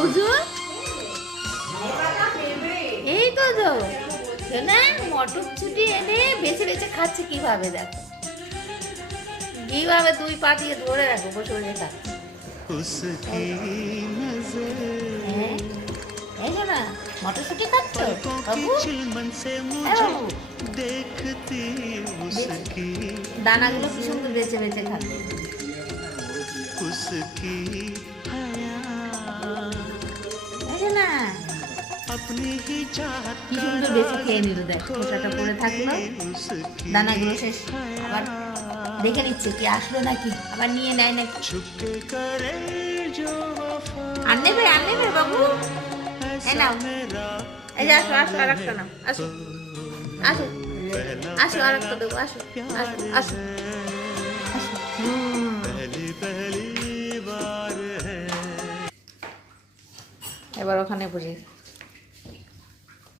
হুজুর এই তো না মটরশুঁটি এনে বেছে বেছে খাচ্ছে কিভাবে দেখো কিভাবে দুই পা দিয়ে ধরে রাখো বসে বসে খাচ্ছে এই না মটরশুঁটি খাচ্ছ দানাগুলো কি সুন্দর বেছে বেছে খাচ্ছে না কি সুন্দর বেশি খেয়ে নিল দেখ খোসাটা পড়ে থাকলো দানাগুলো শেষ আবার দেখে নিচ্ছে কি আসলো নাকি আবার নিয়ে নেয় নাকি আর নেবে বাবু এই নাও এই যে আসো আসো আর একটা নাও আসো আসো আসো আর একটা দেবো আসো আসো আসো এবার ওখানে বসে